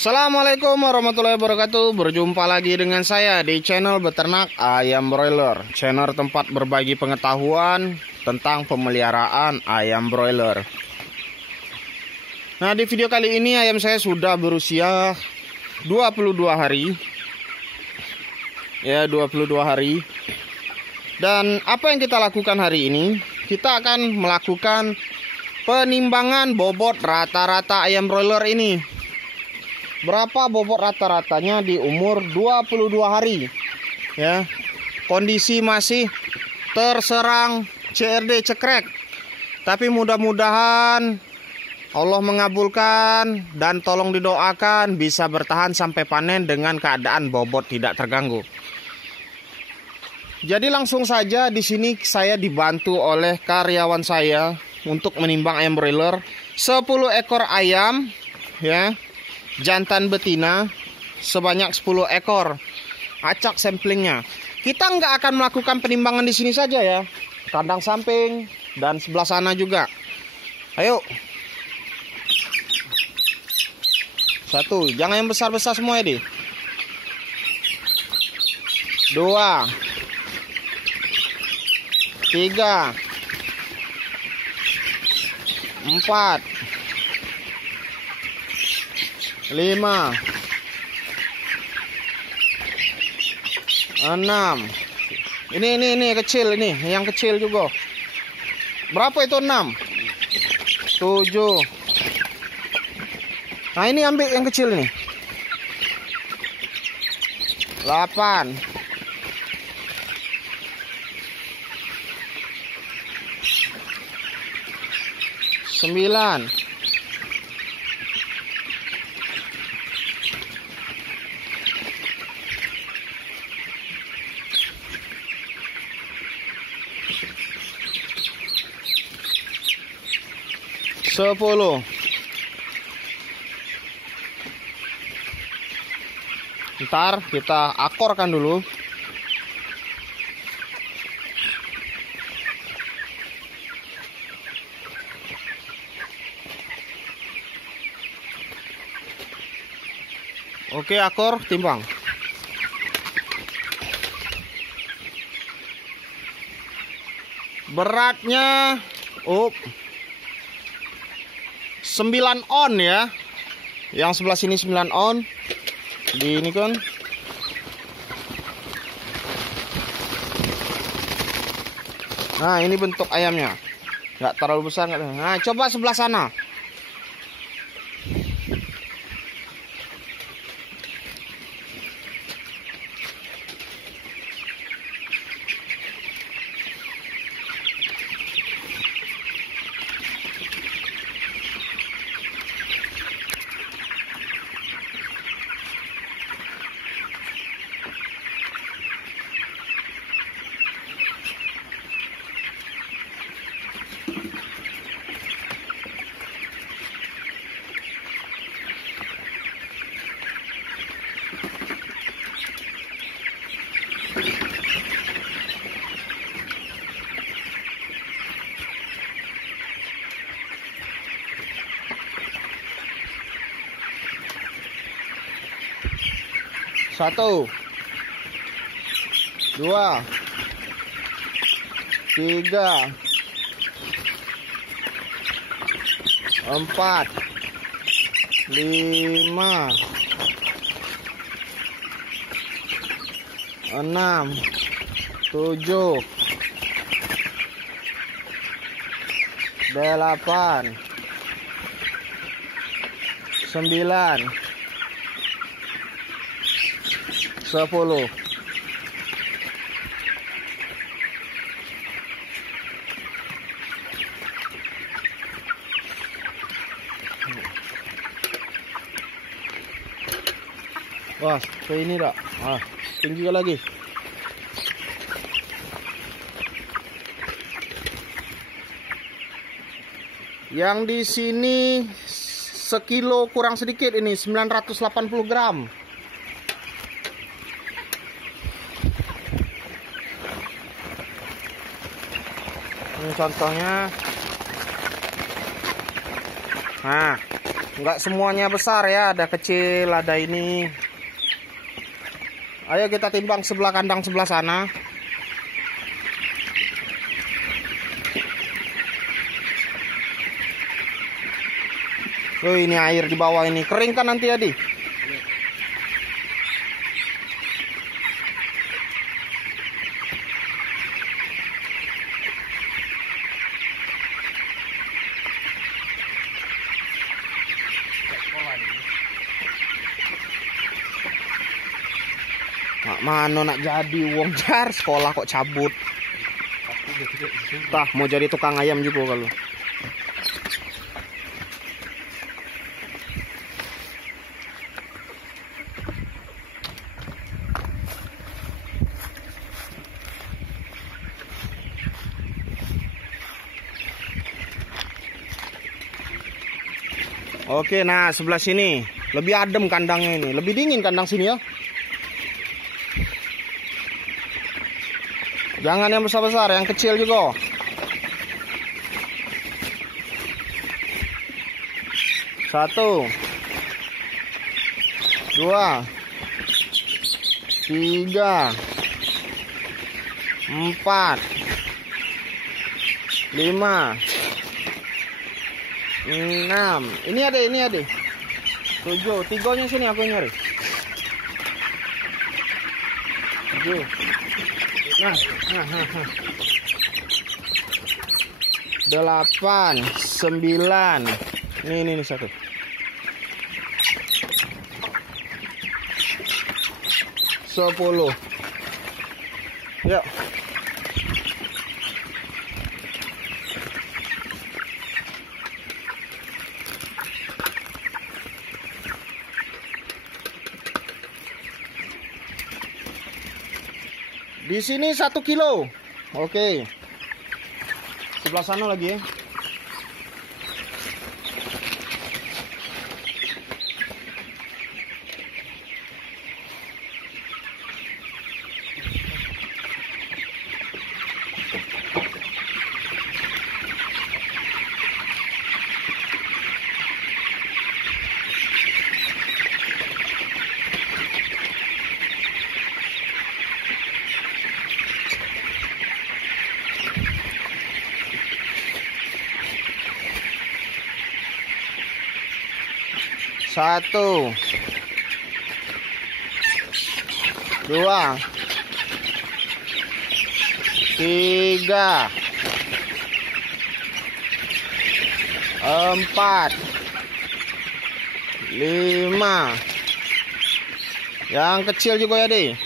Assalamualaikum warahmatullahi wabarakatuh. Berjumpa lagi dengan saya di channel Beternak Ayam Broiler, channel tempat berbagi pengetahuan tentang pemeliharaan ayam broiler. Nah, di video kali ini ayam saya sudah berusia 22 hari. Ya, 22 hari. Dan apa yang kita lakukan hari ini? Kita akan melakukan penimbangan bobot rata-rata ayam broiler ini. Berapa bobot rata-ratanya di umur 22 hari. Ya. Kondisi masih terserang CRD cekrek. Tapi mudah-mudahan Allah mengabulkan dan tolong didoakan bisa bertahan sampai panen dengan keadaan bobot tidak terganggu. Jadi langsung saja di sini saya dibantu oleh karyawan saya untuk menimbang ayam broiler 10 ekor ayam, ya. Jantan betina sebanyak 10 ekor. Acak samplingnya. Kita nggak akan melakukan penimbangan di sini saja ya. Kandang samping dan sebelah sana juga. Ayo. 1, jangan yang besar-besar semua ya, 2, 3, 4, 5, 6. Ini kecil ini, yang kecil juga. Berapa itu 6? 7. Nah, ini ambil yang kecil nih. 8. 9. 10. Ntar kita akorkan dulu. Oke, akor, timbang. Beratnya 9 on ya. Yang sebelah sini 9 on. Di ini kan. Nah, ini bentuk ayamnya. Nggak terlalu besar. Nah, coba sebelah sana. Satu, 2, 3, 4, 5, 6, 7, 8, 9, 10. Wah, kayak ini dah. Tinggi lagi. Yang di sini sekilo kurang sedikit ini 980 gram. Ini contohnya. Nah, Nggak semuanya besar ya, ada kecil, ada ini. Ayo kita timbang sebelah kandang sebelah sana. Oh, ini air di bawah ini. Kering kan nanti, Adi? Mak mano nak jadi wong jar sekolah kok cabut. Tah mau jadi tukang ayam juga kalau. Oke, nah sebelah sini lebih adem kandangnya ini, lebih dingin kandang sini ya. Jangan yang besar-besar, yang kecil juga. Satu, dua, tiga, empat, lima, 6. Ini ada. 7. Tiganya sini aku nyari. 7. Nah. 8, 9. Ini satu. 10. Yuk. Di sini 1 kilo. Oke. Sebelah sana lagi ya. Satu, 2, 3, 4, 5. Yang kecil juga ya deh.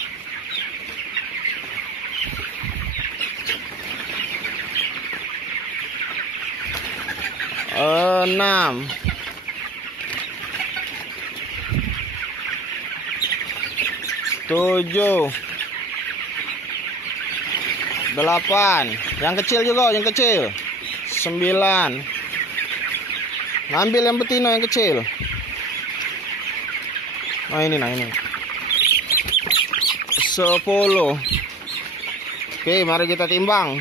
6, 7, 8. Yang kecil juga, yang kecil. 9. Ambil yang betina yang kecil. Nah ini. 10. Oke, mari kita timbang.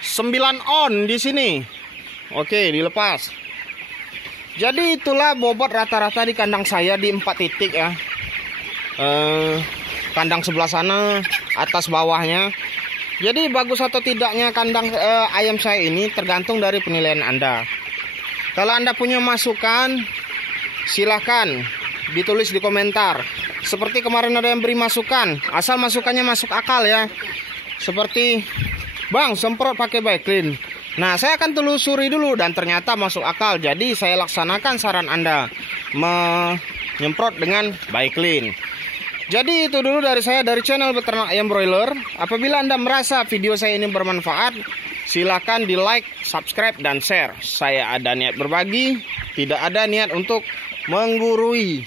9 on di sini. Oke, dilepas. Jadi itulah bobot rata-rata di kandang saya di 4 titik ya. Kandang sebelah sana, atas bawahnya. Jadi bagus atau tidaknya kandang ayam saya ini tergantung dari penilaian Anda. Kalau Anda punya masukan, silahkan ditulis di komentar. Seperti kemarin ada yang beri masukan, asal masukannya masuk akal ya. Seperti, Bang, semprot pakai Baiklin. Nah, saya akan telusuri dulu dan ternyata masuk akal. Jadi saya laksanakan saran Anda menyemprot dengan Baiklin. Jadi itu dulu dari saya dari channel Beternak Ayam Broiler. Apabila Anda merasa video saya ini bermanfaat, silakan di like, subscribe, dan share. Saya ada niat berbagi, tidak ada niat untuk menggurui.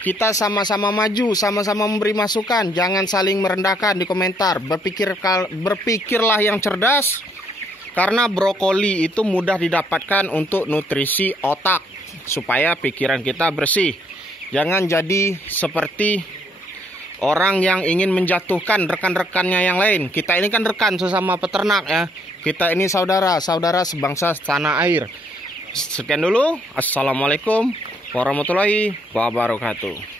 Kita sama-sama maju, sama-sama memberi masukan. Jangan saling merendahkan di komentar. Berpikirlah yang cerdas. Karena brokoli itu mudah didapatkan untuk nutrisi otak. Supaya pikiran kita bersih. Jangan jadi seperti orang yang ingin menjatuhkan rekan-rekannya yang lain. Kita ini kan rekan sesama peternak ya. Kita ini saudara-saudara sebangsa tanah air. Sekian dulu. Assalamualaikum warahmatullahi wabarakatuh.